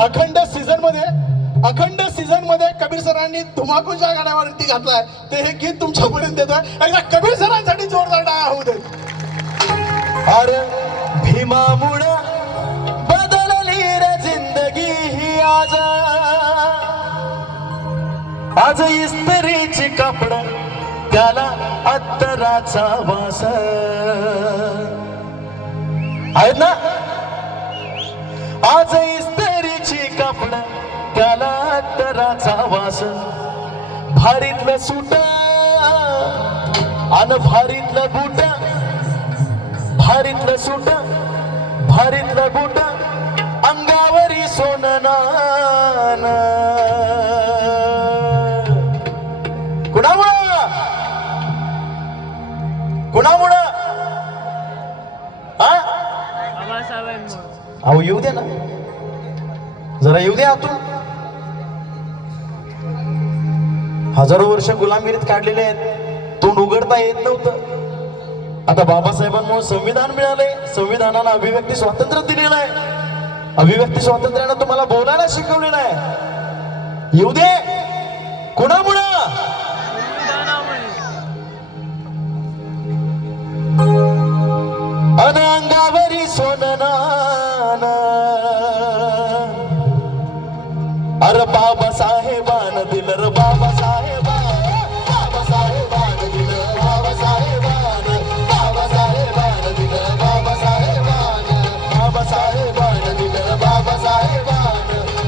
अखंड सीझन मध्ये कबीर सरांनी धुमाकूच्या गाण्यावरती घातलाय, ते हे गीत तुमच्यापर्यंत देतोय. एकदा कबीर सरांसाठी जोरदार टाळ्या होऊ दे. अरे भीमामुळे बदलली रे जिंदगी ही आज इस्त्रीची कपड त्याला अत्तराचा वास आहेत ना. आज इस्त्रीची कपड त्याला अत्तराचा वास, भारीतलं सूट आणि भारीतलं बूट, भारीतलं सूट भारीतलं बूट अंगावरी सोननान. कुणामुळं अहो येऊ दे ना, जरा येऊ दे आतून. हजारो वर्ष गुलामगिरीत काढलेले आहेत, तोंड उघडता येत नव्हतं. आता बाबासाहेबांमुळे संविधान मिळालंय, संविधानाला अभिव्यक्ती स्वातंत्र्य दिलेलं आहे, अभिव्यक्ती स्वातंत्र्यानं तुम्हाला बोलायला शिकवलेलं आहे. येऊ दे. कुणामुळं? अंगावरी सोननान. अरे बाबासाहेबान दिलं र बाबासाहेबान, बाबासाहेबान दिलं बाबासाहेबान, बाबासाहेबान दिलं बाबासाहेबान, बाबासाहेबान दिलं बाबासाहेबान,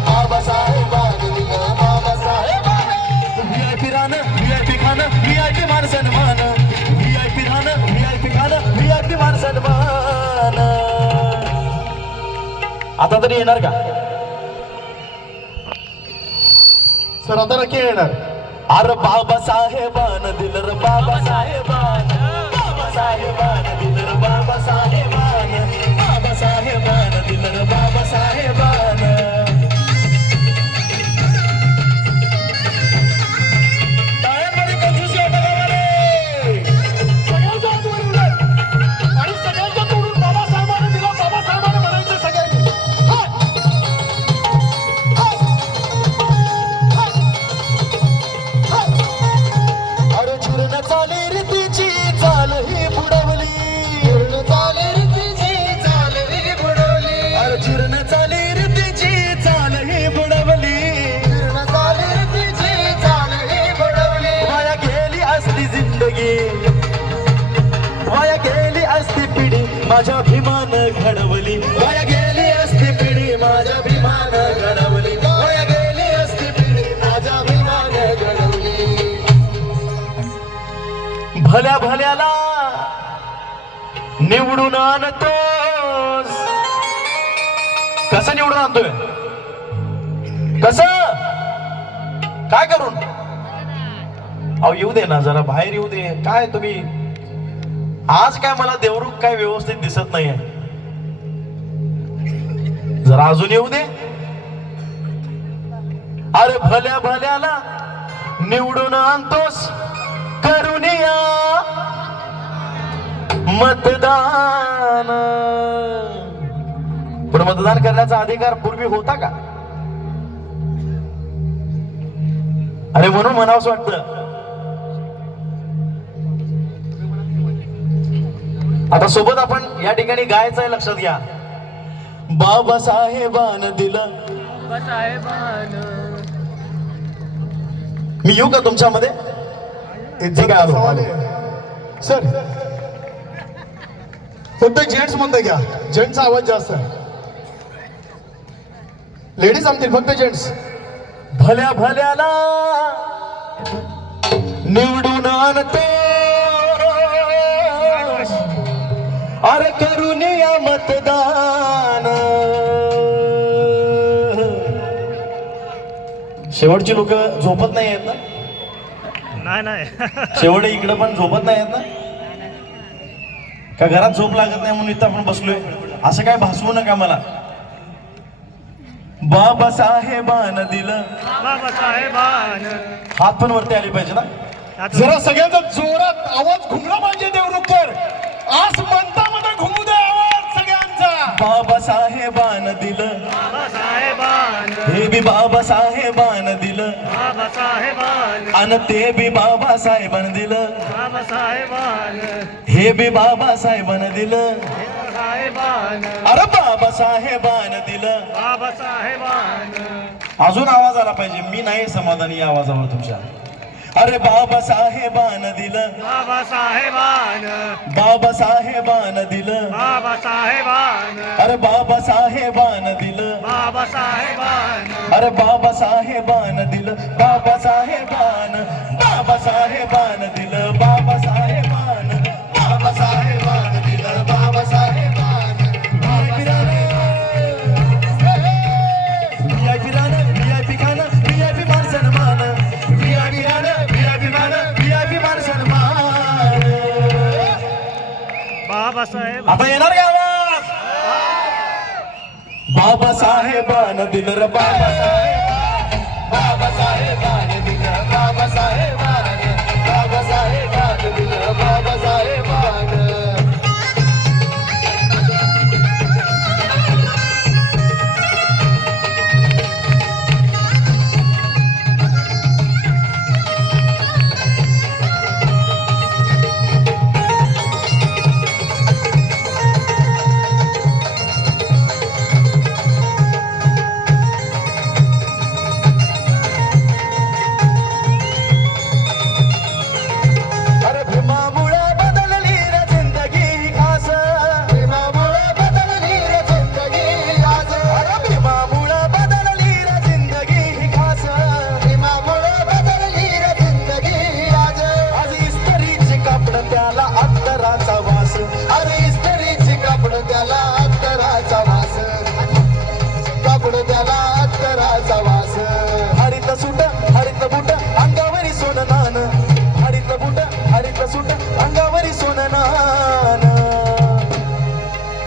बाबासाहेबान दिलं बाबासाहेबान. VIP राहणं, VIP खाणं, VIP मान सन्मान, VIP राहणं, VIP खाणं, VIP मान सन्मान. आता तरी येणार का सर? आता नक्की येणार. अरे बाबासाहेबान दिलं र बाबासाहेबान, बाबासाहेबान दिलं र बाबासाहेबान, बाबासाहेबान दिलं र बाबासाहेबान. टाळ्यांमध्ये कंजूसी होता कामा नये. सगळ्यांच्या हात वर उलट आणि सगळ्यांच्या तोडून बाबासाहेबांनी दिला, बाबासाहेबांनी म्हणायचं सगळ्यांनी. अरे चूर्ण चाली रीतीची चाल ही बुडवली, चूर्ण चाली रीतीची चाल ही बुडवली, अरे चूर्ण चाली रीतीची चाल ही बुडवली, चूर्ण चाली रीतीची चाल ही बुडवली. वाया गेली असती जिंदगी, वाया गेली असती पिढी माझ्या अभिमान घडवली, वाया गेली असती पिढी माझ्या अभिमान घडवली, वाया गेली असती पिढी माझ्या अभिमान घडवली. भल्या भल्याला निवडून आणतोस. कसं निवडून आणतोय? कसं काय करून? अहो येऊ दे ना, जरा बाहेर येऊ दे. काय तुम्ही आज काय मला देवरूप काय व्यवस्थित दिसत नाहीये, जरा अजून येऊ दे. अरे भल्या भल्याला निवडून आणतोस करून या मतदान. पण मतदान करण्याचा अधिकार पूर्वी होता का? अरे म्हणून म्हणावंच वाटतं. आता सोबत आपण या ठिकाणी गायचंय, लक्षात घ्या. बाबासाहेबान दिलं. मी येऊ का तुमच्यामध्ये? ठीक आहे, आलो. सवाल आहे सर, फक्त जेंट्स म्हणता घ्या, जेंट्सचा आवाज जास्त आहे. लेडीज आमतील, फक्त जेंट्स. भल्या भल्याला निवडून आणतो, अरे करून या मतदान. शेवटची लोक झोपत नाही आहेत ना? नाही शेवट इकडे पण झोपत नाही आहेत ना? का घरात झोप लागत नाही म्हणून इथं आपण बसलोय? असं काय भासवू नका मला. बाबासाहेबान दिलं, बाबासाहेबान. हात पण वरती आले पाहिजे ना. जरा सगळ्यांचा जोरात आवाज घुमला पाहिजे. देवरुखकर आज म्हणता घुमू दे आवाज सगळ्यांचा. बाबासाहेबान दिलं, बाबासाहेबान. बाबासाहेबान दिलं बाबासाहेबान आणि ते बी बाबासाहेबान दिलं बाबासाहेबान हे बी बाबासाहेबान दिलं साहेबान अरे बाबासाहेबान दिलं बाबासाहेबान अजून आवाज आला पाहिजे मी नाही समाधानी या आवाजावर तुमच्या अरे बाबासाहेबान दिलं बाबासाहेबान बाबासाहेबान दिलं बाबासाहेबान अरे बाबासाहेबान दिलं बाबासाहेबान अरे बाबासाहेबान दिलं बाबासाहेबान बाबासाहेबान दिलं बाबासाहेबान बाबासाहेबान दिलं बाबासाहेबान VIP राणं VIP खाणं VIP मान सन्मान VIP राणं VIP खाणं VIP मान सन्मान बाबासाहेब आता येणार का आवाज बाबासाहेबान दिलं रे बाबासाहेब बाबासाहेबान दिलं बाबासाहेबान बाबासाहेबान दिलं बाबासाहेबान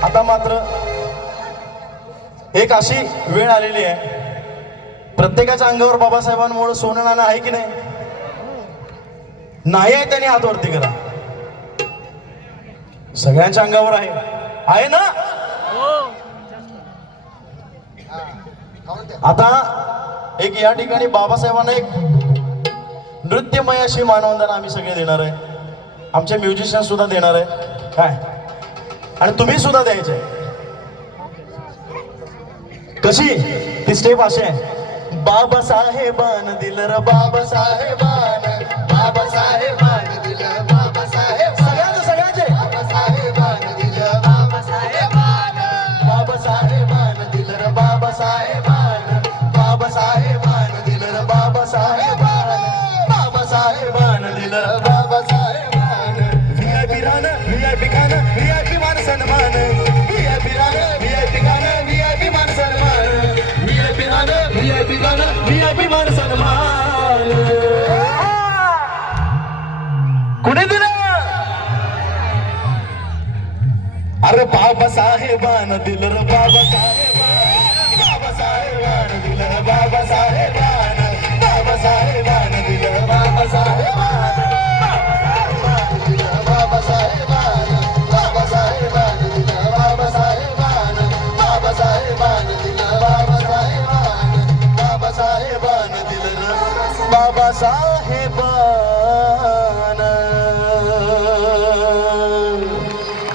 आता मात्र एक अशी वेळ आलेली आहे प्रत्येकाच्या अंगावर बाबासाहेबांमुळे सोनं नाणं आहे की नाही नाही आहे त्याने हात वरती करा सगळ्यांच्या अंगावर आहे ना आता एक या ठिकाणी बाबासाहेबांना एक नृत्यमय अशी मानवंदना आम्ही सगळे देणार आहे आमचे म्युझिशियन सुद्धा देणार आहे काय आणि तुम्ही सुद्धा द्यायचे कशी ती स्टेप अशी आहे बाबासाहेबान दिलं र बाबासाहेबान बाबासाहेबान दिलं बाबासाहेब सगळ्यांचे बाबासाहेबान दिलं बाबासाहेबान बाबासाहेबान दिलं र बाबासाहेबान बाबासाहेबान दिलं र बाबासाहेबान बाबासाहेबान दिलं र बाबासाहेबान VIP राणं VIP खाणं VIP मान सन्मान VIP राणं VIP खाणं VIP मान सन्मान VIP राणं VIP खाणं VIP मान सन्मान कुणी दिलं अरे बाबासाहेबान दिलं र बाबासाहेबान बाबासाहेबान दिलं र बाबासाहेबान बाबासाहेबान दिलं र बाबासाहेबान बाबासाहेब